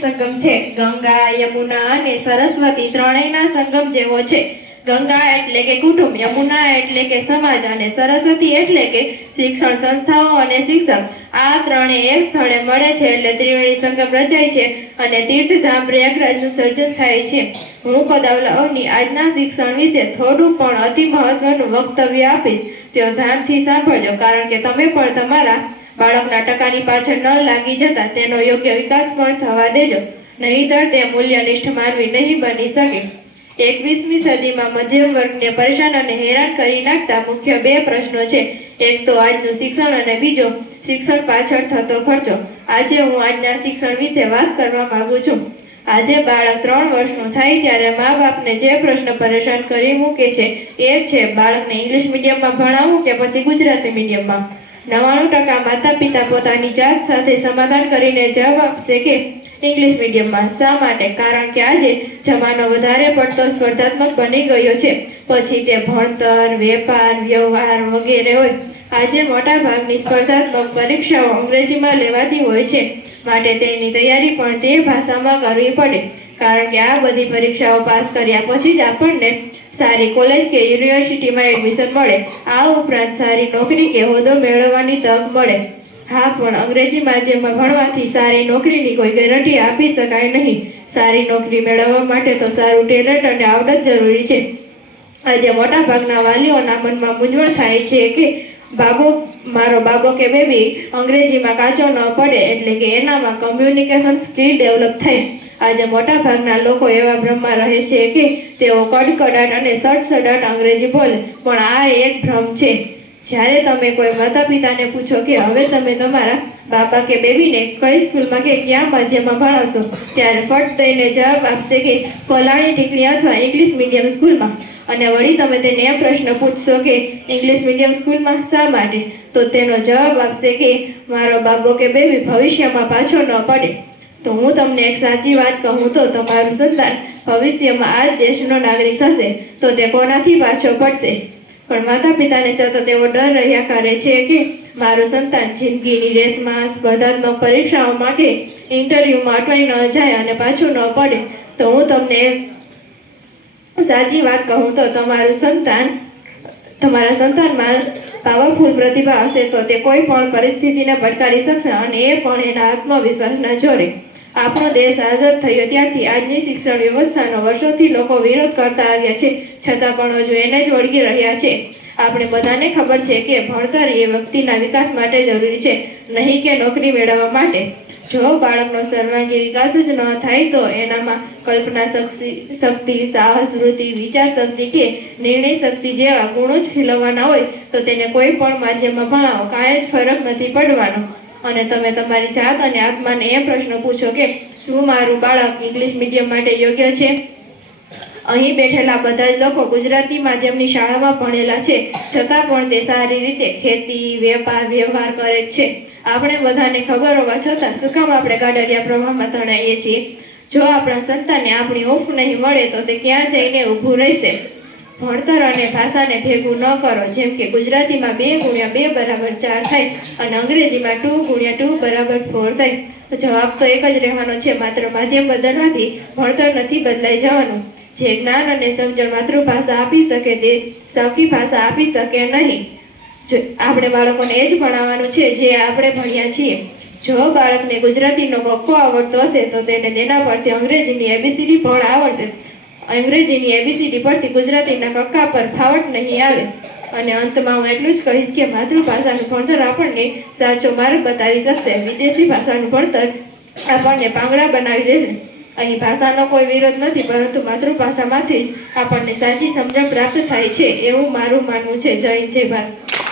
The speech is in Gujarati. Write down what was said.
સંગમ છે। ગંગા, યમુના અને સરસ્વતી ત્રણેયના સંગમ જેવો છે। ગંગા એટલે કે કુટુંબ, યમુના એટલે કે સમાજ અને સરસ્વતી એટલે કે શિક્ષણ સંસ્થાઓ અને શિક્ષક। આ ત્રણે એક સ્થળે મળે છે એટલે ત્રિવેણી સંગમ રચાય છે અને તીર્થધામ પ્રયાગરાજનું સર્જન થાય છે। હું પદાવલા અવની આજના શિક્ષણ વિશે થોડું પણ અતિ મહત્વનું વક્તવ્ય આપીશ, તેઓ ધ્યાનથી સાંભળજો, કારણ કે તમે પણ તમારા બાળકના ટકાની પાછળ ન લાગી જતા તેનો યોગ્ય વિકાસ પણ થવા દેજો, નહીંતર તે મૂલ્યનિષ્ઠ માનવી નહીં બની શકે। 21મી સદીમાં મધ્યમ વર્ગને પરેશાન અને હેરાન કરી નાખતા મુખ્ય બે પ્રશ્નો છે। એક તો આજનું શિક્ષણ અને બીજો શિક્ષણ પાછળ થતો ખર્ચો। આજે હું આજના શિક્ષણ વિશે વાત કરવા માંગુ છું। આજે બાળક 3 વર્ષનું થાય ત્યારે મા બાપને જે પ્રશ્ન પરેશાન કરી મૂકે છે એ છે બાળકને ઇંગ્લિશ મીડિયમમાં ભણાવવું કે પછી ગુજરાતી મીડિયમમાં। 99% માતા પિતા પોતાની જાત સાથે સમાધાન કરીને જવાબ આપશે કે ઇંગ્લિશ મીડિયમમાં। શા માટે? કારણ કે આજે જમાનો વધારે પડતો સ્પર્ધાત્મક બની ગયો છે, પછી તે ભણતર, વેપાર, વ્યવહાર વગેરે હોય। આજે મોટા ભાગની સ્પર્ધાત્મક પરીક્ષાઓ અંગ્રેજીમાં લેવાતી હોય છે, માટે તેની તૈયારી પણ તે ભાષામાં કરવી પડે, કારણ કે આ બધી પરીક્ષાઓ પાસ કર્યા પછી જ આપણને સારી કોલેજ કે યુનિવર્સિટીમાં એડમિશન મળે। આ ઉપરાંત સારી નોકરી કે હોદ્દો મેળવવાની તક મળે। હા, પણ અંગ્રેજી માધ્યમમાં ભણવાથી સારી નોકરીની કોઈ ગેરંટી આપી શકાય નહીં। સારી નોકરી મેળવવા માટે તો સારું ટેલેન્ટ અને આવડત જરૂરી છે। આજે મોટા ભાગના વાલીઓના મનમાં મૂંઝવણ થાય છે કે મારો બાબો કે બેબી અંગ્રેજીમાં કાચો ન પડે, એટલે કે એનામાં કમ્યુનિકેશન સ્કિલ ડેવલપ થાય। આજે મોટા ભાગના લોકો એવા ભ્રમમાં રહે છે કે તેઓ કડકડાટ અને સડસડાટ અંગ્રેજી બોલે, પણ આ એક ભ્રમ છે। જ્યારે તમે કોઈ માતા પિતાને પૂછો કે હવે તમે તમારા બાબા કે બેબીને કઈ સ્કૂલમાં કે કયા માધ્યમમાં ભણાવશો, ત્યારે ફટ દઈને જવાબ આપશે કે ફલાણી ટીકડી અથવા ઇંગ્લિશ મીડિયમ સ્કૂલમાં। અને વળી તમે તેને એમ પ્રશ્ન પૂછશો કે ઇંગ્લિશ મીડિયમ સ્કૂલમાં શા માટે, તો તેનો જવાબ આપશે કે મારો બાબો કે બેબી ભવિષ્યમાં પાછો ન પડે। તો હું તમને એક સાચી વાત કહું તો તમારું સંતાન ભવિષ્યમાં આ જ દેશનો નાગરિક થશે, તો તે કોનાથી પાછો પડશે? પણ માતા પિતાને સતત એવો ડર રહ્યા કરે છે કે મારું સંતાન જિંદગીની રેસમાં, સ્પર્ધાત્મક પરીક્ષાઓમાં કે ઇન્ટરવ્યુમાં અટવાઈ ન જાય અને પાછું ન પડે। તો હું તમને સાચી વાત કહું તો તમારા સંતાનમાં પાવરફુલ પ્રતિભા હશે તો તે કોઈ પણ પરિસ્થિતિને પડકારી શકશે, અને એ પણ એના આત્મવિશ્વાસના જોરે। આપણો દેશ આઝાદ થયો ત્યારથી આજની શિક્ષણ વ્યવસ્થાનો વર્ષોથી લોકો વિરોધ કરતા આવ્યા છે, છતાં પણ હજુ એને જ વળગી રહ્યા છે। આપણે બધાને ખબર છે કે ભણતર એ વ્યક્તિના વિકાસ માટે જરૂરી છે, નહીં કે નોકરી મેળવવા માટે। જો બાળકનો સર્વાંગી વિકાસ જ ન થાય તો એનામાં કલ્પના શક્તિ, સાહસ વૃત્તિ, વિચાર શક્તિ કે નિર્ણય શક્તિ જેવા ગુણો જ ખીલવવાના હોય તો તેને કોઈ પણ માધ્યમમાં ભણાવો, કાંઈ જ ફરક નથી પડવાનો। અને તમે તમારી જાત અને આત્માને એ પ્રશ્ન પૂછો કે શું મારું બાળક ઇંગ્લિશ મીડિયમ માટે યોગ્ય છે? અહીં બેઠેલા બધા જ લોકો ગુજરાતી માધ્યમની શાળામાં ભણેલા છે, છતાં પણ તે સારી રીતે ખેતી, વેપાર, વ્યવહાર કરે છે। આપણે બધાને ખબર હોવા છતાં શું કામ આપણે ગાડરિયા પ્રવાહમાં તણાઈએ છીએ? જો આપણા સંતાનને આપણી હૂંફ નહીં મળે તો તે ક્યાં જઈને ઊભું રહેશે? ભણતર અને ભાષાને ભેગું ન કરો, જેમ કે ગુજરાતીમાં 2 × 2 = 4 થાય અને અંગ્રેજીમાં 2 × 2 = 4 થાય। તો જવાબ તો એક જ રહેવાનો છે, માત્ર માધ્યમ બદલવાથી ભણતર નથી બદલાઈ જવાનું। જે જ્ઞાન અને સમજણ માતૃભાષા આપી શકે તે સૌથી ભાષા આપી શકે નહીં। આપણે બાળકોને એ જ ભણાવવાનું છે જે આપણે ભણ્યા છીએ। જો બાળકને ગુજરાતીનો કક્કો આવડતો હશે તો તેને તેના પરથી અંગ્રેજીની ABCD પણ આવડશે। અંગ્રેજીની ABCD પરથી ગુજરાતીના કક્કા પર ફાવટ નહીં આવે। અને અંતમાં હું એટલું જ કહીશ કે માતૃભાષાનું ભણતર આપણને સાચો માર્ગ બતાવી શકશે, વિદેશી ભાષાનું ભણતર આપણને પાંગડા બનાવી દેશે। અહીં ભાષાનો કોઈ વિરોધ નથી, પરંતુ માતૃભાષામાંથી જ આપણને સાચી સમજણ પ્રાપ્ત થાય છે, એવું મારું માનવું છે। જય હિન્દ, જય ભારત।